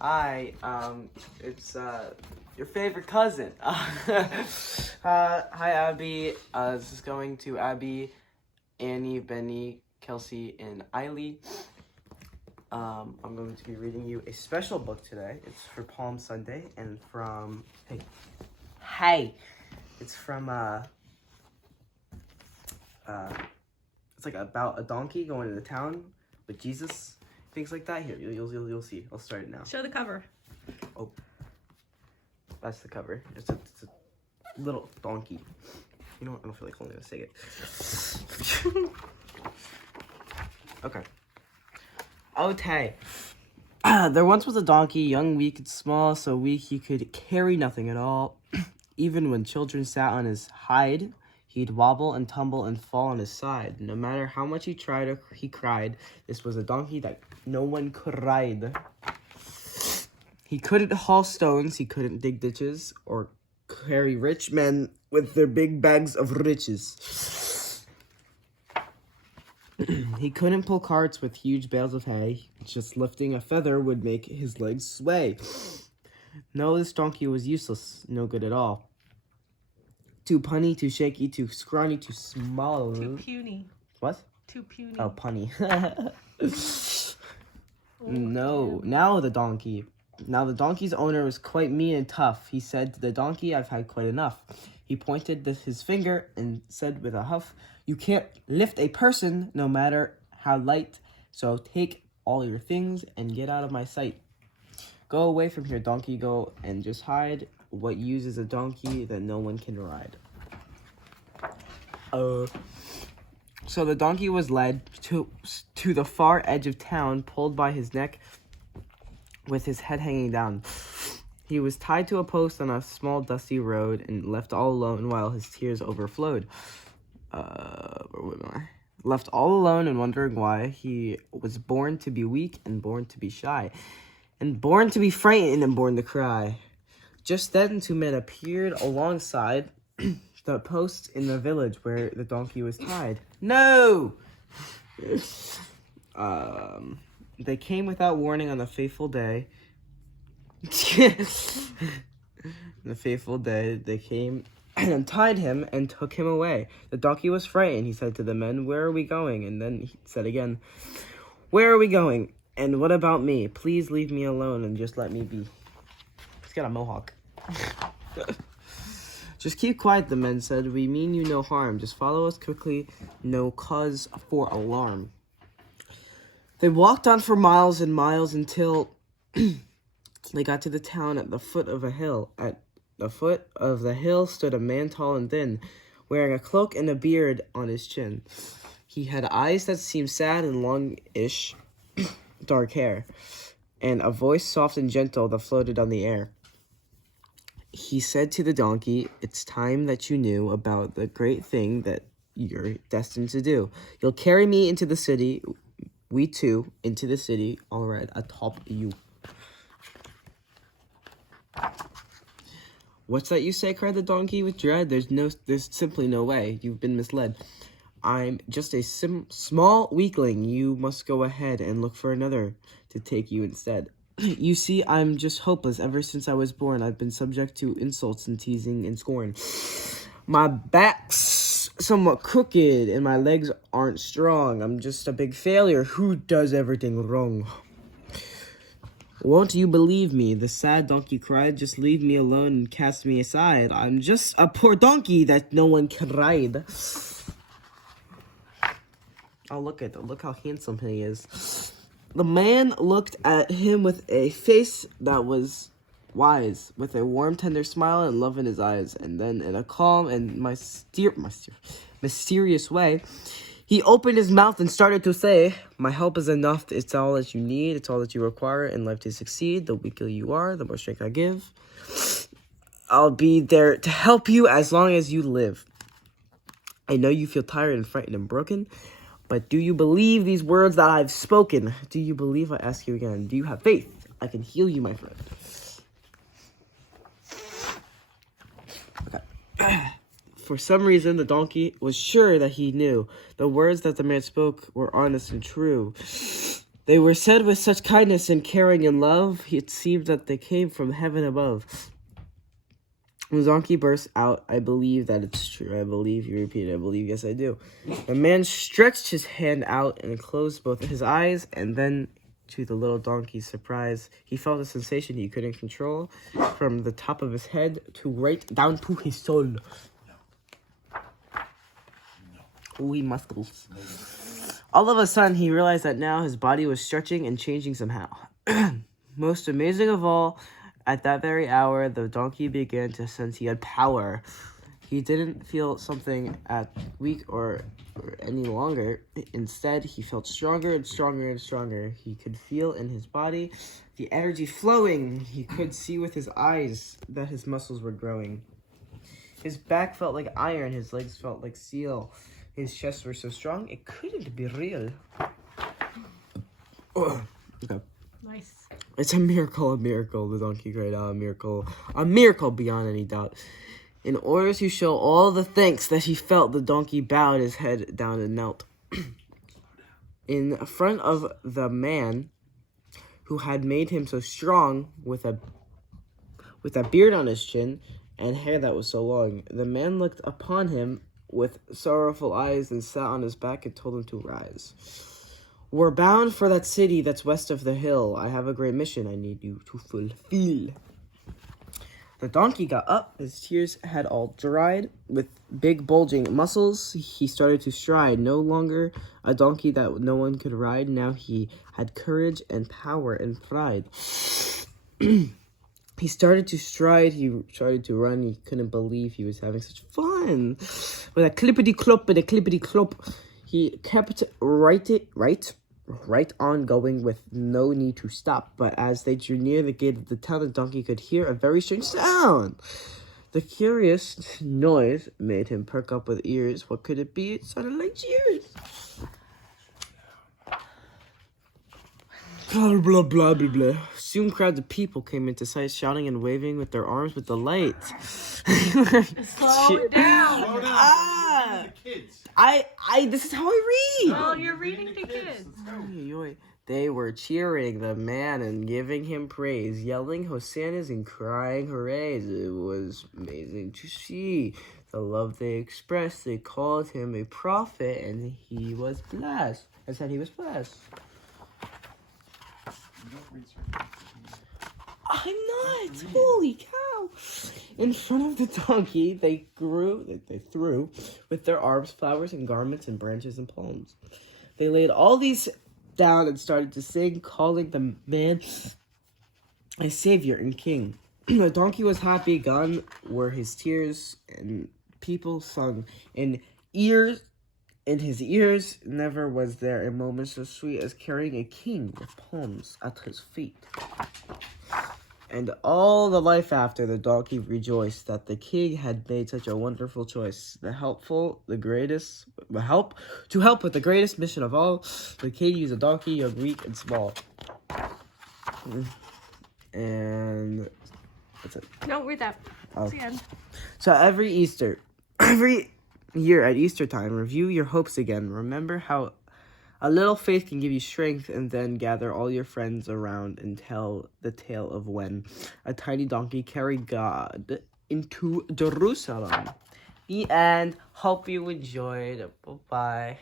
Hi, it's your favorite cousin. Hi Abby. This is going to Abby, Annie, Benny, Kelsey, and Eiley. I'm going to be reading you a special book today. It's for Palm Sunday and from hey, it's from it's like about a donkey going into town with Jesus. Things like that. Here, you'll see. I'll start it now. Show the cover. Oh, that's the cover. It's a little donkey. You know what? I don't feel like holding this. Take it. Okay. Okay. There once was a donkey, young, weak, and small, so weak he could carry nothing at all. Even when children sat on his hide, he'd wobble and tumble and fall on his side. No matter how much he tried or he cried, this was a donkey that no one could ride. He couldn't haul stones, he couldn't dig ditches, or carry rich men with their big bags of riches. He couldn't pull carts with huge bales of hay. Just lifting a feather would make his legs sway. No, this donkey was useless, no good at all. Too punny, too shaky, too scrawny, too small. Too puny. What? Too puny. Oh, punny. No, now the donkey's owner was quite mean and tough. He said to the donkey, "I've had quite enough." He pointed his finger and said with a huff, "You can't lift a person, no matter how light, so take all your things and get out of my sight. Go away from here, donkey, go and just hide. What use is a donkey that no one can ride?" So the donkey was led to the far edge of town, pulled by his neck with his head hanging down. He was tied to a post on a small dusty road and left all alone while his tears overflowed. Left all alone and wondering why. He was born to be weak and born to be shy, and born to be frightened and born to cry. Just then 2 men appeared alongside the post in the village where the donkey was tied. No! They came without warning on the fateful day. They came and untied him and took him away. The donkey was frightened. He said to the men, "Where are we going?" And then he said again, "Where are we going? And what about me? Please leave me alone and just let me be." He's got a mohawk. "Just keep quiet," the men said. "We mean you no harm. Just follow us quickly. No cause for alarm." They walked on for miles and miles until they got to the town at the foot of a hill. At the foot of the hill stood a man tall and thin, wearing a cloak and a beard on his chin. He had eyes that seemed sad and longish, dark hair, and a voice soft and gentle that floated on the air. He said to the donkey, "It's time that you knew about the great thing that you're destined to do. You'll carry me into the city, we two, into the city, all right, atop you." "What's that you say?" cried the donkey with dread. There's simply no way. You've been misled. I'm just a small weakling. You must go ahead and look for another to take you instead. You see, I'm just hopeless. Ever since I was born, I've been subject to insults and teasing and scorn. My back's somewhat crooked and my legs aren't strong. I'm just a big failure who does everything wrong. Won't you believe me?" the sad donkey cried. "Just leave me alone and cast me aside. I'm just a poor donkey that no one can ride." Oh, look how handsome he is. The man looked at him with a face that was wise, with a warm, tender smile and love in his eyes. And then, in a calm and mysterious way, he opened his mouth and started to say, "My help is enough. It's all that you need. It's all that you require in life to succeed. The weaker you are, the more strength I give. I'll be there to help you as long as you live. I know you feel tired and frightened and broken, but do you believe these words that I've spoken? Do you believe?" I ask you again. Do you have faith? I can heal you, my friend. Okay. For some reason, the donkey was sure that he knew. The words that the man spoke were honest and true. They were said with such kindness and caring and love, it seemed that they came from heaven above. The donkey burst out, I believe that it's true. I believe, you repeat, I believe, yes I do. The man stretched his hand out and closed both his eyes, and then, to the little donkey's surprise, he felt a sensation he couldn't control from the top of his head to right down to his soul. Ooh, muscles. All of a sudden, he realized that now his body was stretching and changing somehow. Most amazing of all, at that very hour, the donkey began to sense he had power. He didn't feel something weak or any longer. Instead, he felt stronger and stronger and stronger. He could feel in his body the energy flowing. He could see with his eyes that his muscles were growing. His back felt like iron. His legs felt like steel. His chest were so strong, it couldn't be real. Okay. Nice. It's a miracle, the donkey cried out, a miracle beyond any doubt. In order to show all the thanks that he felt, the donkey bowed his head down and knelt. In front of the man who had made him so strong, with a beard on his chin and hair that was so long, the man looked upon him with sorrowful eyes and sat on his back and told him to rise. We're bound for that city that's west of the hill. I have a great mission I need you to fulfill. The donkey got up. His tears had all dried. With big bulging muscles, he started to stride. No longer a donkey that no one could ride. Now he had courage and power and pride. He started to stride. He started to run. He couldn't believe he was having such fun. With a clippity-clop and a clippity-clop, he kept right on going with no need to stop. But as they drew near the gate of the town, the donkey could hear a very strange sound. The curious noise made him perk up with ears. What could it be? It sounded like cheers. Blah, blah, blah, blah, blah. Soon crowds of people came into sight, shouting and waving with their arms with delight. Slow it down. This is how I read. Oh, you're reading to kids. They were cheering the man and giving him praise, yelling hosannas and crying hoorays. It was amazing to see the love they expressed. They called him a prophet, and he was blessed. I said he was blessed. I'm not. Holy cow. In front of the donkey, they threw with their arms flowers and garments and branches and palms. They laid all these down and started to sing, calling the man a savior and king. The donkey was happy. Gone were his tears, and people sung in his ears. Never was there a moment so sweet as carrying a king with palms at his feet. And all the life after, the donkey rejoiced that the king had made such a wonderful choice. To help with the greatest mission of all, the king used a donkey, young, weak, and small. And that's it. No, read that. That's the end. So every year at Easter time, review your hopes again. Remember how a little faith can give you strength, and then gather all your friends around and tell the tale of when a tiny donkey carried God into Jerusalem. The end. Hope you enjoyed. Bye-bye.